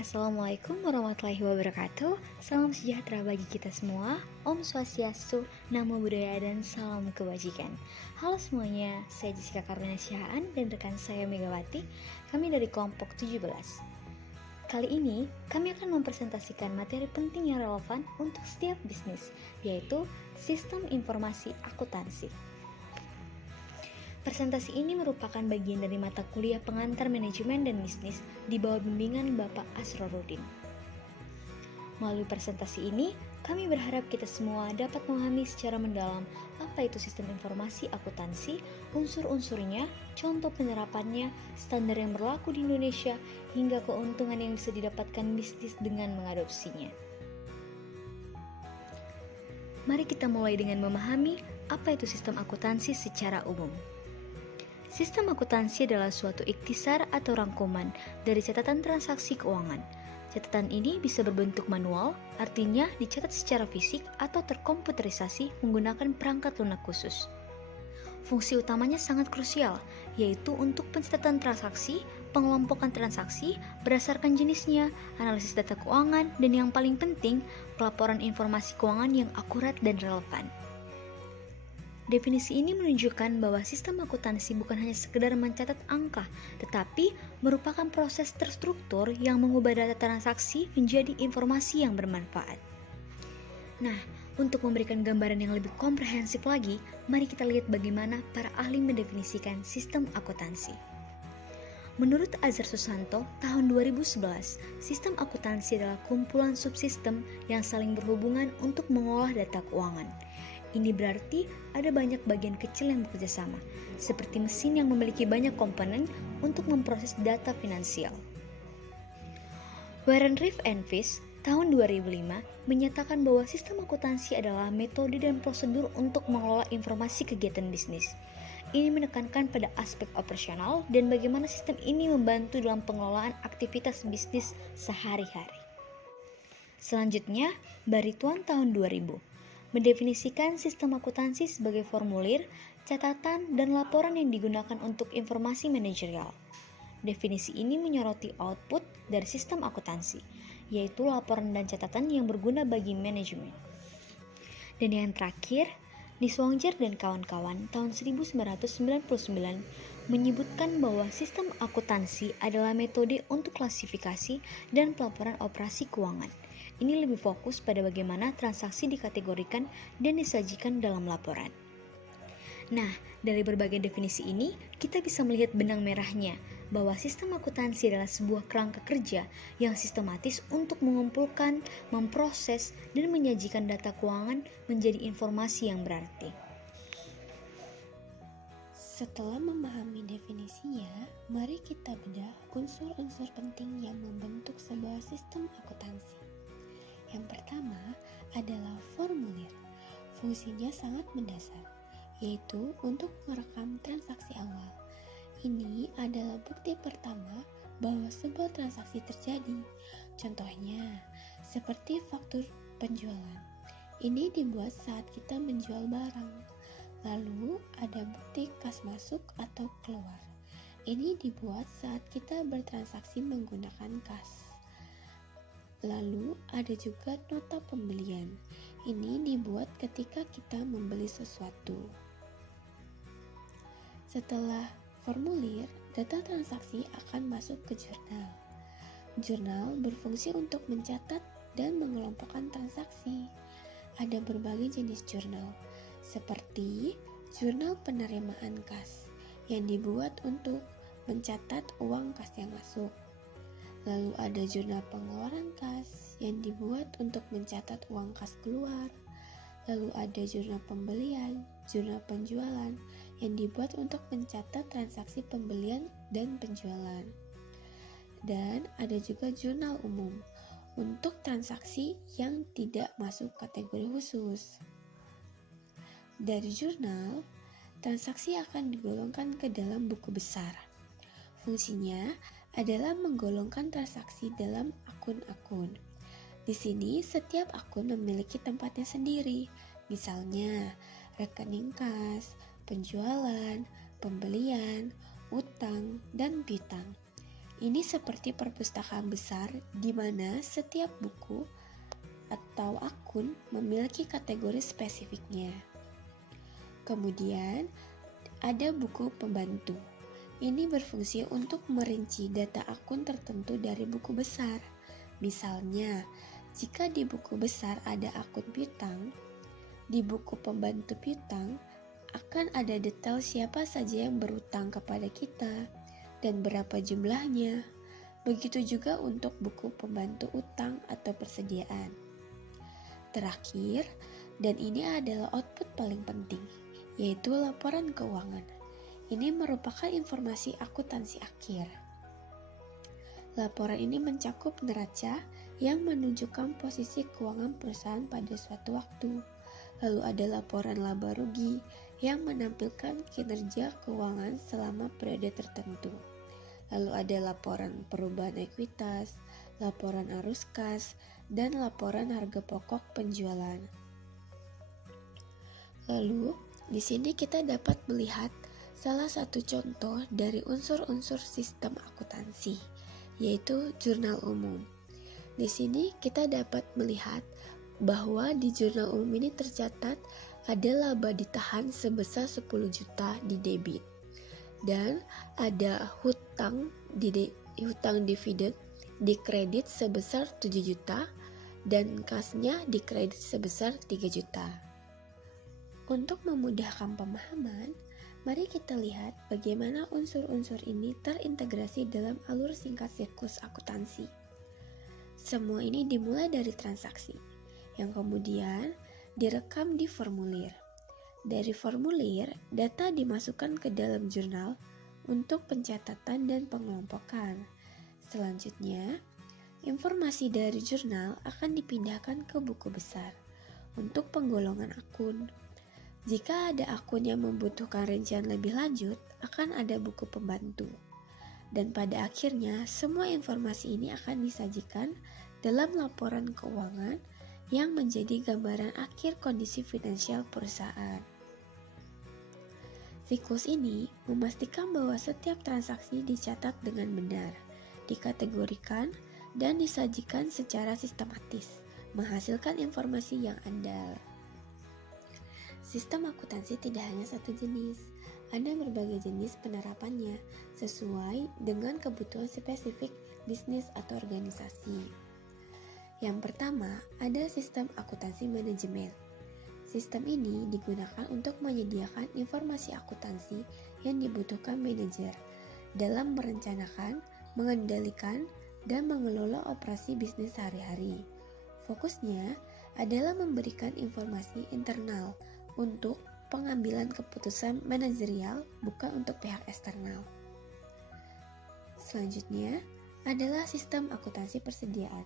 Assalamualaikum warahmatullahi wabarakatuh. Salam sejahtera bagi kita semua. Om Swastiastu, Namo Buddhaya, dan salam kebajikan. Halo semuanya, saya Jessica Karolina Sihaan dan rekan saya Megawati. Kami dari kelompok 17. Kali ini, kami akan mempresentasikan materi penting yang relevan untuk setiap bisnis, yaitu Sistem Informasi Akuntansi. Presentasi ini merupakan bagian dari mata kuliah pengantar manajemen dan bisnis di bawah bimbingan Bapak Asrorudin. Melalui presentasi ini, kami berharap kita semua dapat memahami secara mendalam apa itu sistem informasi akuntansi, unsur-unsurnya, contoh penerapannya, standar yang berlaku di Indonesia, hingga keuntungan yang bisa didapatkan bisnis dengan mengadopsinya. Mari kita mulai dengan memahami apa itu sistem akuntansi secara umum. Sistem akuntansi adalah suatu ikhtisar atau rangkuman dari catatan transaksi keuangan. Catatan ini bisa berbentuk manual, artinya dicatat secara fisik atau terkomputerisasi menggunakan perangkat lunak khusus. Fungsi utamanya sangat krusial, yaitu untuk pencatatan transaksi, pengelompokan transaksi berdasarkan jenisnya, analisis data keuangan, dan yang paling penting, pelaporan informasi keuangan yang akurat dan relevan. Definisi ini menunjukkan bahwa sistem akuntansi bukan hanya sekedar mencatat angka, tetapi merupakan proses terstruktur yang mengubah data transaksi menjadi informasi yang bermanfaat. Nah, untuk memberikan gambaran yang lebih komprehensif lagi, mari kita lihat bagaimana para ahli mendefinisikan sistem akuntansi. Menurut Azhar Susanto, tahun 2011, sistem akuntansi adalah kumpulan subsistem yang saling berhubungan untuk mengolah data keuangan. Ini berarti ada banyak bagian kecil yang bekerja sama, seperti mesin yang memiliki banyak komponen untuk memproses data finansial. Warren Riff and Fish tahun 2005 menyatakan bahwa sistem akuntansi adalah metode dan prosedur untuk mengelola informasi kegiatan bisnis. Ini menekankan pada aspek operasional dan bagaimana sistem ini membantu dalam pengelolaan aktivitas bisnis sehari-hari. Selanjutnya, Barituan tahun 2000 mendefinisikan sistem akuntansi sebagai formulir, catatan, dan laporan yang digunakan untuk informasi manajerial. Definisi ini menyoroti output dari sistem akuntansi, yaitu laporan dan catatan yang berguna bagi manajemen. Dan yang terakhir, Niswonger dan kawan-kawan tahun 1999 menyebutkan bahwa sistem akuntansi adalah metode untuk klasifikasi dan pelaporan operasi keuangan. Ini lebih fokus pada bagaimana transaksi dikategorikan dan disajikan dalam laporan. Nah, dari berbagai definisi ini, kita bisa melihat benang merahnya bahwa sistem akuntansi adalah sebuah kerangka kerja yang sistematis untuk mengumpulkan, memproses, dan menyajikan data keuangan menjadi informasi yang berarti. Setelah memahami definisinya, mari kita bedah unsur-unsur penting yang membentuk sebuah sistem akuntansi. Yang pertama adalah formulir. Fungsinya sangat mendasar, yaitu untuk merekam transaksi awal. Ini adalah bukti pertama bahwa sebuah transaksi terjadi. Contohnya, seperti faktur penjualan. Ini dibuat saat kita menjual barang. Lalu ada bukti kas masuk atau keluar. Ini dibuat saat kita bertransaksi menggunakan kas. Lalu ada juga nota pembelian. Ini dibuat ketika kita membeli sesuatu. Setelah formulir, data transaksi akan masuk ke jurnal. Jurnal berfungsi untuk mencatat dan mengelompokkan transaksi. Ada berbagai jenis jurnal, seperti jurnal penerimaan kas yang dibuat untuk mencatat uang kas yang masuk. Lalu ada jurnal pengeluaran kas yang dibuat untuk mencatat uang kas keluar. Lalu ada jurnal pembelian, jurnal penjualan yang dibuat untuk mencatat transaksi pembelian dan penjualan. Dan ada juga jurnal umum untuk transaksi yang tidak masuk kategori khusus. Dari jurnal, transaksi akan digolongkan ke dalam buku besar. Fungsinya adalah menggolongkan transaksi dalam akun-akun. Di sini setiap akun memiliki tempatnya sendiri, misalnya rekening kas, penjualan, pembelian, utang, dan piutang. Ini seperti perpustakaan besar di mana setiap buku atau akun memiliki kategori spesifiknya. Kemudian, ada buku pembantu. Ini berfungsi untuk merinci data akun tertentu dari buku besar. Misalnya, jika di buku besar ada akun piutang, di buku pembantu piutang akan ada detail siapa saja yang berutang kepada kita dan berapa jumlahnya. Begitu juga untuk buku pembantu utang atau persediaan. Terakhir, dan ini adalah output paling penting, yaitu laporan keuangan. Ini merupakan informasi akuntansi akhir. Laporan ini mencakup neraca yang menunjukkan posisi keuangan perusahaan pada suatu waktu. Lalu ada laporan laba rugi yang menampilkan kinerja keuangan selama periode tertentu. Lalu ada laporan perubahan ekuitas, laporan arus kas, dan laporan harga pokok penjualan. Lalu, di sini kita dapat melihat salah satu contoh dari unsur-unsur sistem akuntansi, yaitu jurnal umum. Di sini kita dapat melihat bahwa di jurnal umum ini tercatat ada laba ditahan sebesar 10 juta di debit dan ada hutang dividen di kredit sebesar 7 juta dan kasnya di kredit sebesar 3 juta. Untuk memudahkan pemahaman, mari kita lihat bagaimana unsur-unsur ini terintegrasi dalam alur singkat siklus akuntansi. Semua ini dimulai dari transaksi, yang kemudian direkam di formulir. Dari formulir, data dimasukkan ke dalam jurnal untuk pencatatan dan pengelompokan. Selanjutnya, informasi dari jurnal akan dipindahkan ke buku besar untuk penggolongan akun. Jika ada akun yang membutuhkan rincian lebih lanjut, akan ada buku pembantu. Dan pada akhirnya, semua informasi ini akan disajikan dalam laporan keuangan yang menjadi gambaran akhir kondisi finansial perusahaan. Siklus ini memastikan bahwa setiap transaksi dicatat dengan benar, dikategorikan, dan disajikan secara sistematis, menghasilkan informasi yang andal. Sistem akuntansi tidak hanya satu jenis, ada berbagai jenis penerapannya sesuai dengan kebutuhan spesifik bisnis atau organisasi. Yang pertama, ada sistem akuntansi manajemen. Sistem ini digunakan untuk menyediakan informasi akuntansi yang dibutuhkan manajer dalam merencanakan, mengendalikan, dan mengelola operasi bisnis sehari-hari. Fokusnya adalah memberikan informasi internal untuk pengambilan keputusan manajerial, bukan untuk pihak eksternal. Selanjutnya adalah sistem akuntansi persediaan.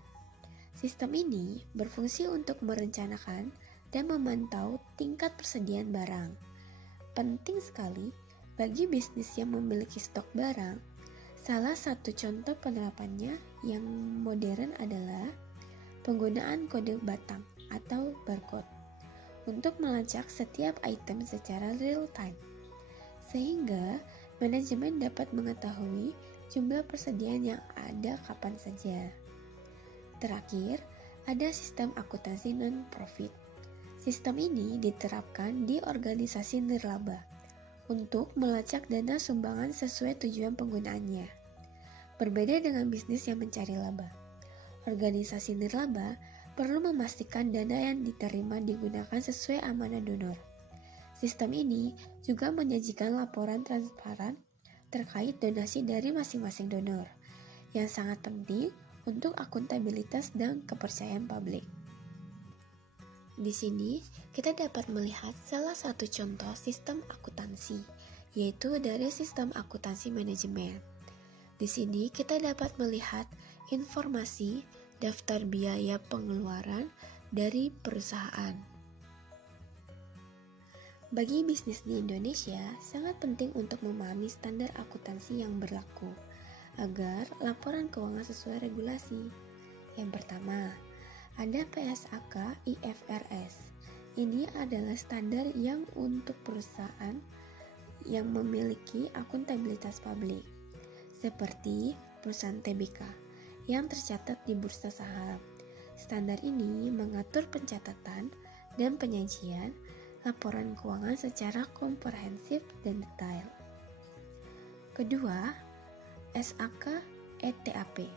Sistem ini berfungsi untuk merencanakan dan memantau tingkat persediaan barang. Penting sekali bagi bisnis yang memiliki stok barang. Salah satu contoh penerapannya yang modern adalah penggunaan kode batang atau barcode untuk melacak setiap item secara real time, sehingga manajemen dapat mengetahui jumlah persediaan yang ada kapan saja. Terakhir, ada sistem akuntansi non-profit. Sistem ini diterapkan di organisasi nirlaba untuk melacak dana sumbangan sesuai tujuan penggunaannya. Berbeda dengan bisnis yang mencari laba, organisasi nirlaba perlu memastikan dana yang diterima digunakan sesuai amanah donor. Sistem ini juga menyajikan laporan transparan terkait donasi dari masing-masing donor, yang sangat penting untuk akuntabilitas dan kepercayaan publik. Di sini, kita dapat melihat salah satu contoh sistem akuntansi, yaitu dari sistem akuntansi manajemen. Di sini, kita dapat melihat informasi daftar biaya pengeluaran dari perusahaan. Bagi bisnis di Indonesia, sangat penting untuk memahami standar akuntansi yang berlaku agar laporan keuangan sesuai regulasi. Yang pertama, ada PSAK IFRS. Ini adalah standar yang untuk perusahaan yang memiliki akuntabilitas publik, seperti perusahaan TBK yang tercatat di Bursa Saham. Standar ini mengatur pencatatan dan penyajian laporan keuangan secara komprehensif dan detail. Kedua, SAK ETAP,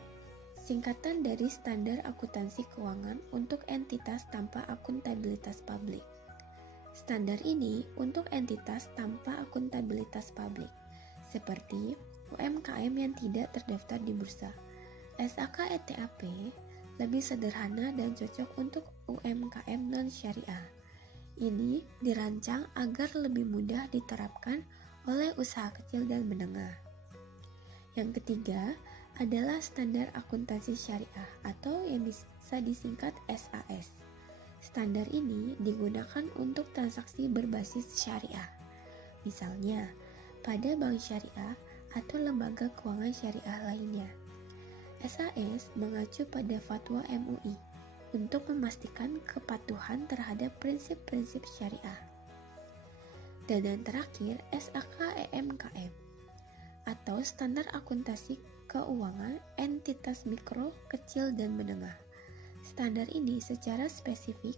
singkatan dari Standar Akuntansi Keuangan untuk entitas tanpa akuntabilitas publik. Standar ini untuk entitas tanpa akuntabilitas publik, seperti UMKM yang tidak terdaftar di bursa. SAK ETAP lebih sederhana dan cocok untuk UMKM non-syariah. Ini dirancang agar lebih mudah diterapkan oleh usaha kecil dan menengah. Yang ketiga adalah Standar Akuntansi Syariah atau yang bisa disingkat SAS. Standar ini digunakan untuk transaksi berbasis syariah. Misalnya, pada bank syariah atau lembaga keuangan syariah lainnya. SAS mengacu pada fatwa MUI untuk memastikan kepatuhan terhadap prinsip-prinsip syariah. Dan yang terakhir, SAK EMKM atau Standar Akuntansi Keuangan Entitas Mikro, Kecil, dan Menengah. Standar ini secara spesifik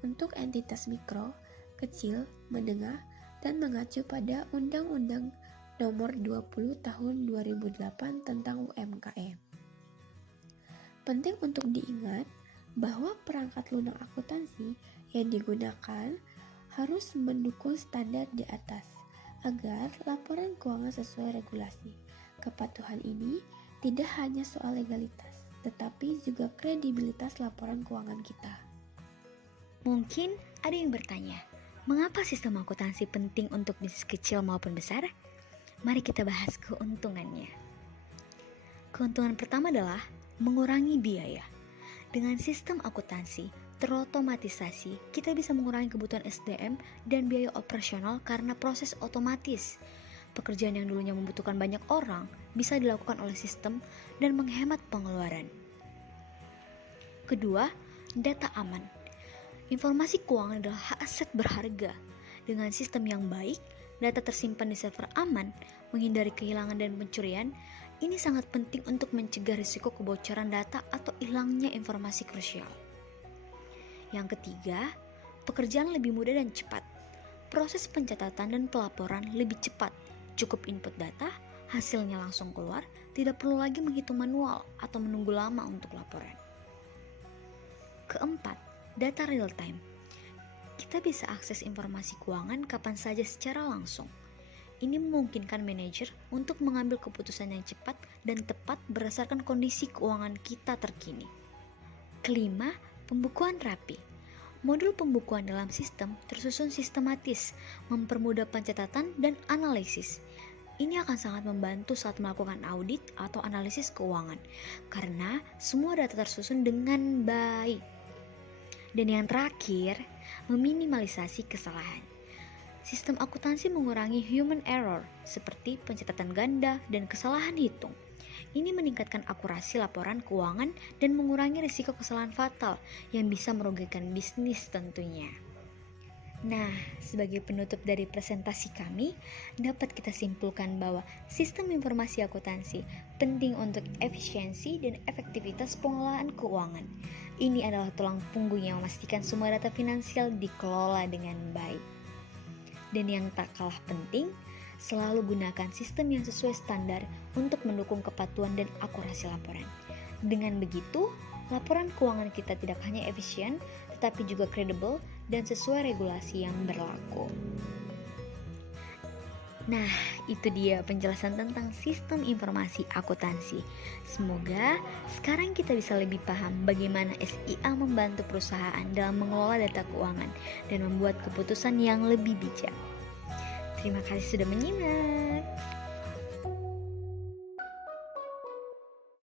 untuk entitas mikro, kecil, menengah, dan mengacu pada Undang-Undang Nomor 20 Tahun 2008 tentang UMKM. Penting untuk diingat bahwa perangkat lunak akuntansi yang digunakan harus mendukung standar di atas agar laporan keuangan sesuai regulasi. Kepatuhan ini tidak hanya soal legalitas, tetapi juga kredibilitas laporan keuangan kita. Mungkin ada yang bertanya, mengapa sistem akuntansi penting untuk bisnis kecil maupun besar? Mari kita bahas keuntungannya. Keuntungan pertama adalah mengurangi biaya. Dengan sistem akuntansi terotomatisasi, kita bisa mengurangi kebutuhan SDM dan biaya operasional karena proses otomatis. Pekerjaan yang dulunya membutuhkan banyak orang bisa dilakukan oleh sistem dan menghemat pengeluaran. Kedua, data aman. Informasi keuangan adalah aset berharga. Dengan sistem yang baik, data tersimpan di server aman, menghindari kehilangan dan pencurian. Ini sangat penting untuk mencegah risiko kebocoran data atau hilangnya informasi krusial. Yang ketiga, pekerjaan lebih mudah dan cepat. Proses pencatatan dan pelaporan lebih cepat. Cukup input data, hasilnya langsung keluar, tidak perlu lagi menghitung manual atau menunggu lama untuk laporan. Keempat, data real time. Kita bisa akses informasi keuangan kapan saja secara langsung. Ini memungkinkan manajer untuk mengambil keputusan yang cepat dan tepat berdasarkan kondisi keuangan kita terkini. Kelima, pembukuan rapi. Modul pembukuan dalam sistem tersusun sistematis, mempermudah pencatatan dan analisis. Ini akan sangat membantu saat melakukan audit atau analisis keuangan, karena semua data tersusun dengan baik. Dan yang terakhir, meminimalisasi kesalahan. Sistem akuntansi mengurangi human error seperti pencatatan ganda dan kesalahan hitung. Ini meningkatkan akurasi laporan keuangan dan mengurangi risiko kesalahan fatal yang bisa merugikan bisnis tentunya. Nah, sebagai penutup dari presentasi kami, dapat kita simpulkan bahwa sistem informasi akuntansi penting untuk efisiensi dan efektivitas pengelolaan keuangan. Ini adalah tulang punggung yang memastikan semua data finansial dikelola dengan baik. Dan yang tak kalah penting, selalu gunakan sistem yang sesuai standar untuk mendukung kepatuhan dan akurasi laporan. Dengan begitu, laporan keuangan kita tidak hanya efisien, tetapi juga kredibel dan sesuai regulasi yang berlaku. Nah, itu dia penjelasan tentang sistem informasi akuntansi. Semoga sekarang kita bisa lebih paham bagaimana SIA membantu perusahaan dalam mengelola data keuangan dan membuat keputusan yang lebih bijak. Terima kasih sudah menyimak.